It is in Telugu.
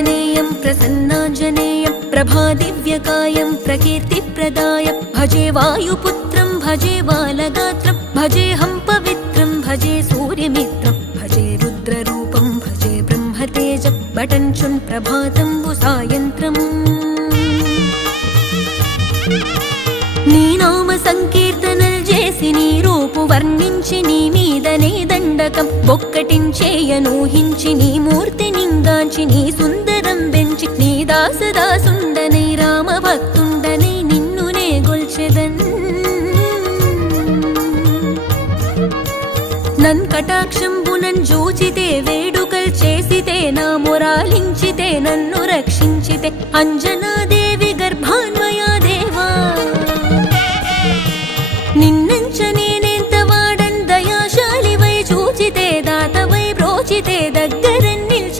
प्रसन्नाञ्जनेयं प्रसन्नाञ्जनेयं प्रभादिव्यकायं प्रकीर्तिप्रदायं भजे वायुपुत्रं भजे बालगात्रं भजेऽहं पवित्रं भजे सूर्यमित्रं भजे रुद्ररूपं भजे ब्रह्मतेजं बटञ्चुन् प्रभातं सायन्त्रम् నీ నామ సంకీర్తనలు చేసి నీ రూపు వర్ణించి నీ మీదనే దండకం ఒక్కటించేయనూహించి నీ మూర్తి నింగాంచి నీ సుందరం పెంచి నీ దాసదాసుండనై రామ భక్తుండనై నిన్నునే గొల్చెదన్ నన్ కటాక్షంబునన్ జూచితే వేడుకల్ చేసితే నా మొరాలించితే నన్ను రక్షించితే అంజనాదేవి గర్భాన్వ